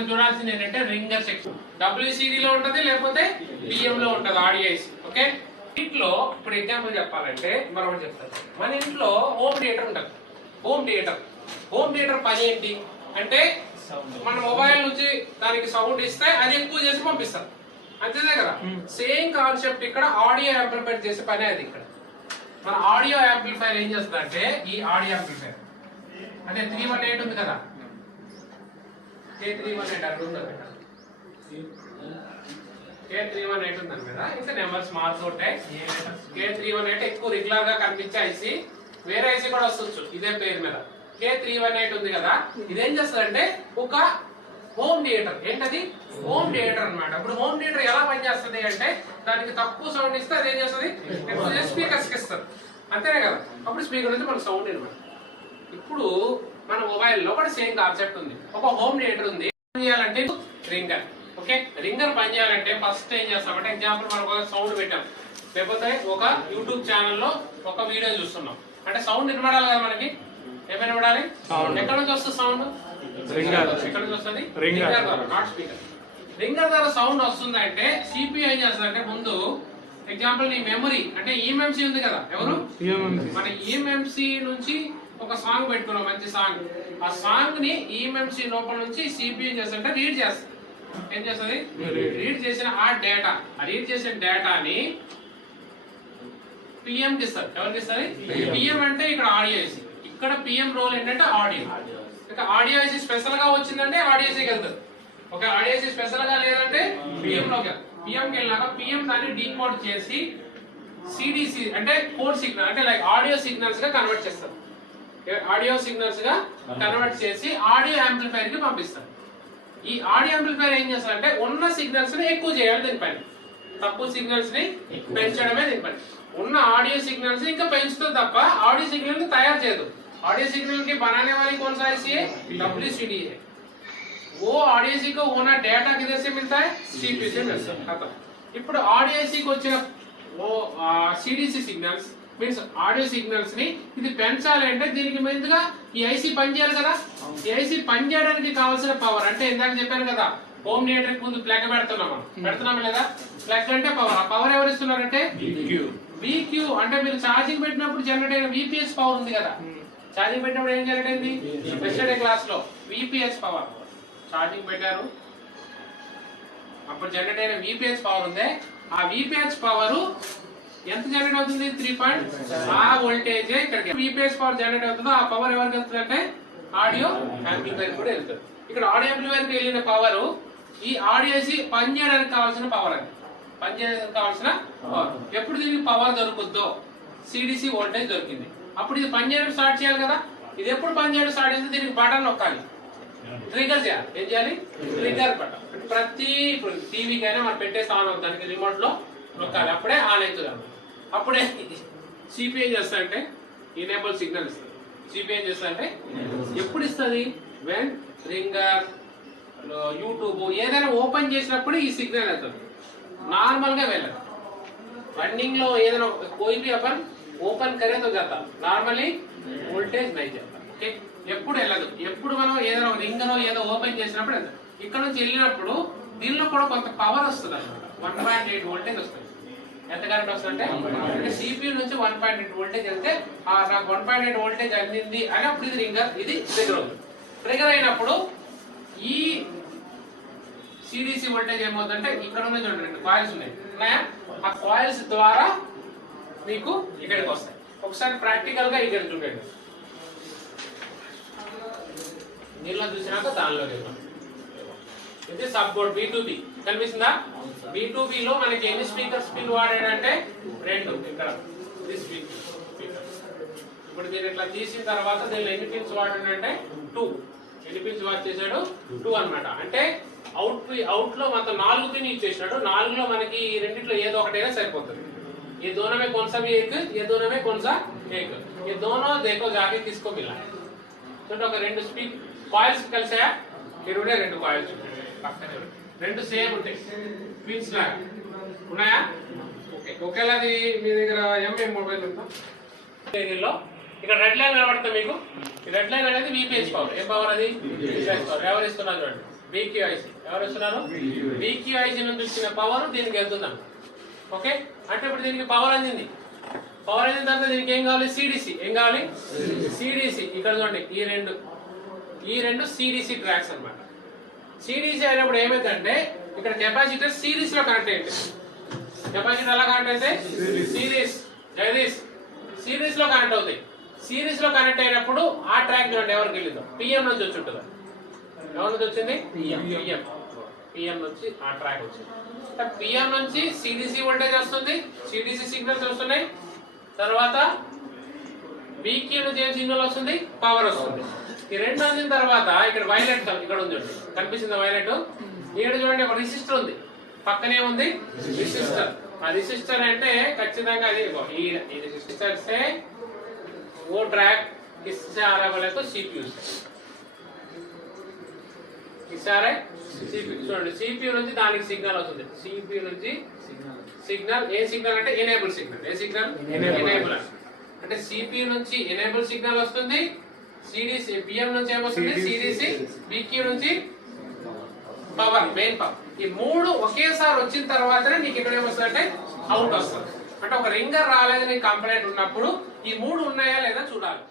మనం చూడాల్సింది ఏంటంటే రింగర్ సెక్షన్ WCD లో ఉంటది లేకపోతే PM లో ఉంటది ఆడియోస్. ఓకే, ఇంట్లో ఇప్పుడు ఎగ్జాంపుల్ చెప్పాలంటే మరొకటి చెప్తాను. మన ఇంట్లో హోమ్ థియేటర్ ఉంటది. హోమ్ థియేటర్ పని ఏంటి అంటే మన మొబైల్ నుంచి దానికి సౌండ్ ఇస్తే అది ఎక్కువ చేసి పంపిస్తారు, అంతేదే కదా. సేమ్ కాన్సెప్ట్ ఇక్కడ ఆడియో యాంప్లిఫైర్ చేసే పని అది. ఇక్కడ మన ఆడియో యాంప్లిఫైర్ ఏం చేస్తుందంటే ఈ ఆడియో యాంప్లిఫైర్ అంటే 318 ఉంది కదా, K318 అది ఉంది కదా, K318 ఉందని కదా. ఇంకా నెంబర్స్ మారుతుంటాయి. K318 ఎక్కువ రెగ్యులర్ గా కనిపించే ఐసీ, వేరే ఐసీ కూడా వస్తుంది ఇదే పేరు మీద. K318 ఉంది కదా, ఇదేం చేస్తుందంటే ఒక హోమ్ థియేటర్. ఏంటది? హోమ్ థియేటర్ అన్నమాట. ఇప్పుడు హోమ్ థియేటర్ ఎలా పనిచేస్తుంది అంటే దానికి తక్కువ సౌండ్ ఇస్తే అదేం చేస్తుంది, ఎక్కువ స్పీకర్స్కి ఇస్తారు, అంతేనే కదా. అప్పుడు స్పీకర్ నుంచి మనకు సౌండ్ అనమాట. ఇప్పుడు మన మొబైల్లో కూడా సేమ్ కాన్సెప్ట్ ఉంది. ఒక హోమ్ థియేటర్ ఉంది, పని చేయాలంటే రింగర్. ఓకే, రింగర్ పని చేయాలంటే ఫస్ట్ ఏం చేస్తామంటే ఎగ్జాంపుల్ మనం ఒక సౌండ్ పెట్టాం, లేకపోతే ఒక యూట్యూబ్ ఛానల్లో ఒక వీడియో చూస్తున్నాం అంటే సౌండ్ వినబడాలి కదా మనకి. ఏమైనా వినబడాలి. ఎక్కడ నుంచి వస్తుంది సౌండ్? ఎక్కడ నుంచి వస్తుంది? రింగర్ ద్వారా, నాట్ స్పీకర్. రింగర్ ద్వారా సౌండ్ వస్తుంది అంటే CPU ఏం చేస్తుంది అంటే ముందు ఎగ్జాంపుల్ నీ మెమరీ అంటే EMMC ఉంది కదా, ఎవరు మన EMMC నుంచి ఒక సాంగ్ పెట్టుకున్నాం, మంచి సాంగ్. ఆ సాంగ్ ని EMMC లోపల నుంచి CPU ఏం చేస్తుంటే రీడ్ చేస్తుంది. ఏం చేస్తుంది? రీడ్ చేసిన ఆ డేటా, ఆ రీడ్ చేసిన డేటాని PM కి ఇస్తారు. ఎవరికి ఇస్తారు? PM అంటే ఇక్కడ ఆడియో ఐసీ. ఇక్కడ PM రోల్ ఏంటంటే ఆడియో. ఇక ఆడియో ఐసీ స్పెషల్ గా వచ్చిందంటే ఆడియో ఐసీకి వెళ్తుంది. ఒక ఆడియో ఐసీ స్పెషల్ గా లేదంటే PM లోకి. PM కి వెళ్ళినాక PM దాన్ని డీకోడ్ చేసి CDC అంటే కోడ్ సిగ్నల్ అంటే లైక్ ఆడియో సిగ్నల్స్ గా కన్వర్ట్ చేస్తారు. ఆడియో సిగ్నల్స్ గా కన్వర్ట్ చేసి ఆడియో యాంప్లిఫైర్ కి పంపిస్తారు. ఈ ఆడియో యాంప్లిఫైర్ ఏం చేస్తారంటే ఉన్న సిగ్నల్స్ ని ఎక్కువ చేయాలి దీనిపైన, తక్కువ సిగ్నల్స్ ని పెంచడమే దీనిపైన. ఉన్న ఆడియో సిగ్నల్స్ ఇంకా పెంచుతుంది తప్ప ఆడియో సిగ్నల్ ని తయారు చేయదు. ऑडियो सिग्नल की बनाने वाली कौन सा आईसी है? WCD है। वो ऑडियो सी को होना डेटा किधर से मिलता है? CPU से मिलता है। खत्म। ఇప్పుడు ఆడియో ఐసీకి వచ్చిన ఓ సిడిసి సిగ్నల్స్ మీన్స్ ఆడియో సిగ్నల్స్ ని ఇది పెంచాలి అంటే దీనికి ముందుగా ఈ ఐసీ పని చేయాలి కదా. ఈ ఐసీ పని చేయడానికి కావాల్సిన పవర్ అంటే ఇందాక చెప్పాను కదా, హోమ్ థియేటర్ కి ముందు ప్లగ్ పెడుతున్నామా లేదా? ప్లగ్ అంటే పవర్. ఆ పవర్ ఎవరు ఇస్తున్నారంటే VQ. అంటే మీరు ఛార్జింగ్ పెట్టినప్పుడు జనరేట్ అయిన VPS పవర్ ఉంది కదా. ఛార్జింగ్ పెట్టినప్పుడు ఏం జనరేట్ అయింది? ఎస్టర్డే క్లాస్ లో VPS పవర్ ఛార్జింగ్ పెట్టారు, అప్పుడు జనరేట్ అయిన VPS పవర్ ఉంది. ఆ VPS పవర్ ఎంత జనరేట్ అవుతుంది? 3. ఆ వోల్టేజ్ ఇక్కడికి VPS పవర్ జనరేట్ అవుతుందో ఆ పవర్ ఎవరికి వెళ్తుంది అంటే ఆడియో యాంప్లిఫైర్ కూడా వెళ్తుంది. ఇక్కడ ఆడియో యాంప్లిఫైర్ కి వెళ్ళిన పవర్ ఈ ఆడియో పని చేయడానికి కావాల్సిన పవర్ అది. పని చేయడానికి కావాల్సిన పవర్. ఎప్పుడు దీనికి పవర్ దొరుకుద్దో CDC వోల్టేజ్ దొరికింది, అప్పుడు ఇది పని చేయడం స్టార్ట్ చేయాలి కదా. ఇది ఎప్పుడు పని చేయడం స్టార్ట్ చేస్తే దీనికి బటన్ నొక్కాలి, ట్రిగర్ చేయాలి. ఏం చేయాలి? Trigger button. ప్రతి ఇప్పుడు టీవీకి అయినా మనం పెట్టేసి ఆన్ అవుతుంది, దానికి రిమోట్ లో నొక్కాలి, అప్పుడే ఆన్ అవుతుంది. అప్పుడే CPU ఏం చేస్తారంటే ఇనేబుల్ సిగ్నల్ ఇస్తుంది. CPU ఏం చేస్తారంటే ఎప్పుడు ఇస్తుంది? వెన్ రింగర్ యూట్యూబ్ ఏదైనా ఓపెన్ చేసినప్పుడు ఈ సిగ్నల్ వెళ్తుంది. నార్మల్ గా వెళ్ళదు. रनिंग लो ఏదైనా कोई भी अपन ఓపెన్ करे तो जाता నార్మల్లీ వోల్టేజ్ नहीं जाता. ఓకే, ఎప్పుడు వెళ్ళదు. ఎప్పుడు మనం ఏదైనా రింగర్ ఏదో ఓపెన్ చేసినప్పుడు వెళ్తాం. ఇక్కడ నుంచి వెళ్ళినప్పుడు దీనిలో కూడా కొంత పవర్ వస్తుంది అన్నమాట. 1.8 వోల్టేజ్ వస్తుంది. ఎంత కరెంట్ వస్తుందంటే అంటే CPU నుంచి 1.8 వోల్టేజ్ వెళ్తే నాకు 1.8 వోల్టేజ్ అందింది అని అప్పుడు ఇది రింగర్, ఇది ట్రిగర్ అవుతుంది. ట్రిగర్ అయినప్పుడు ఈ CDC వోల్టేజ్ ఏమవుతుందంటే ఇక్కడ ఉన్న చూడండి 2 కాయిల్స్ ఉన్నాయా, ఆ కాయిల్స్ ద్వారా మీకు ఇక్కడికి వస్తాయి. ఒకసారి ప్రాక్టికల్ గా ఇక్కడ చూడండి, దీనిలో చూసినాక దానిలో ఇది సబ్ బోర్డ్ B2B కనిపిస్తుందా? B2B లో మనకి ఎన్ని స్పీకర్స్ పిన్ వాడాడంటే 2. ఇక్కడ స్పీకర్. ఇప్పుడు దీన్ని ఇట్లా తీసిన తర్వాత దీనిలో ఎన్ని పిన్స్ వాడాడంటే 2. ఎన్ని పిన్స్ వాచ్ చేశాడు? 2 అన్నమాట. అంటే అవుట్ లో మొత్తం 4 పిన్ ఇచ్చేసినాడు. 4లో మనకి రెండిట్లో ఏదో ఒకటైనా సరిపోతుంది. ये दोनों में कौन सा भी एक, ये दोनों में कौन सा एक, ये दोनों देखो जाके किसको मिला है. तो ఒక రెండు స్పీక్ కాయిల్స్ కలిసాయా? ఇరుడే రెండు కాయిల్స్ పక్కనే రెండు సేమ్ ఉంటాయి పిన్స్ లాగా ఉన్నాయా? ఓకే, ఒకేలా మీ దగ్గర ఎంఐ మొబైల్ ఉందా? దీనిలో ఇక్కడ రెడ్ లైన్ కనబడుతుంది మీకు. ఈ రెడ్ లైన్ అనేది VPS పవర్. ఏం పవర్ అది? VPS power. ఎవరు ఇస్తున్నారు చూడండి, బీక్యూఐసి ఎవరు వస్తున్నారు? బీక్యూఐసి నుంచి వచ్చిన పవర్ దీనికి వెళ్తుందాం. ఓకే, అంటే ఇప్పుడు దీనికి పవర్ అందింది. పవర్ అయిన తర్వాత దీనికి ఏం కావాలి? సిడిసి. ఏం కావాలి? సిడిసి. ఇక్కడ చూడండి, ఈ రెండు సిడిసి ట్రాక్స్ అన్నమాట. సిడిసి అయినప్పుడు ఏమైందంటే ఇక్కడ కెపాసిటర్ సిరీస్ లో కనెక్ట్ అయింది. కెపాసిటర్ ఎలా కనెక్ట్ అయితే సిరీస్ లో కనెక్ట్ అవుతాయి. సిరీస్ లో కనెక్ట్ అయినప్పుడు ఆ ట్రాక్ చూడండి ఎవరికి వెళ్ళిందో, పిఎం నుంచి వచ్చి ఉంటుంది. ఎవరి నుంచి వచ్చింది? పిఎం నుంచి ఆ ట్రాక్ వచ్చింది. పిఎం నుంచి సిడిసి వోల్టేజ్ వస్తుంది, సిడిసి సిగ్నల్స్ వస్తున్నాయి. తర్వాత బీక్యూ నుంచి ఏం సిగ్నల్ వస్తుంది? పవర్ వస్తుంది. ఈ రెండు అందిన తర్వాత ఇక్కడ వైలెట్ ఇక్కడ ఉంది, కనిపిస్తుంది వైలెట్. ఇక్కడ చూడండి ఒక రెసిస్టర్ ఉంది, పక్కనే ఉంది రెసిస్టర్. ఆ రెసిస్టర్ అంటే ఖచ్చితంగా అది ఈ రెసిస్టర్ से वो ट्रैक किससे आ रहा है बोले तो सीपीयू से. किससे आ रहा है? सीपीयू. చూడండి, सीपीयू నుంచి దానికి సిగ్నల్ వస్తుంది. सीपीयू నుంచి సిగ్నల్ ఏ సిగ్నల్ అంటే ఎనేబుల్ సిగ్నల్. ఏ సిగ్నల్? ఎనేబుల్. అంటే CPU నుంచి ఎనేబుల్ సిగ్నల్ వస్తుంది, సిడిసి పిఎం నుంచి ఏమొస్తుంది? సిడిసి, బీక్యూ నుంచి పవర్, మెయిన్ పవర్. ఈ మూడు ఒకేసారి వచ్చిన తర్వాతనే నీకు ఇక్కడ ఏమొస్తుంది అంటే అవుట్ వస్తుంది. అంటే ఒక రింగర్ రాలేదు నీకు కంప్లైంట్ ఉన్నప్పుడు ఈ మూడు ఉన్నాయా లేదా చూడాలి.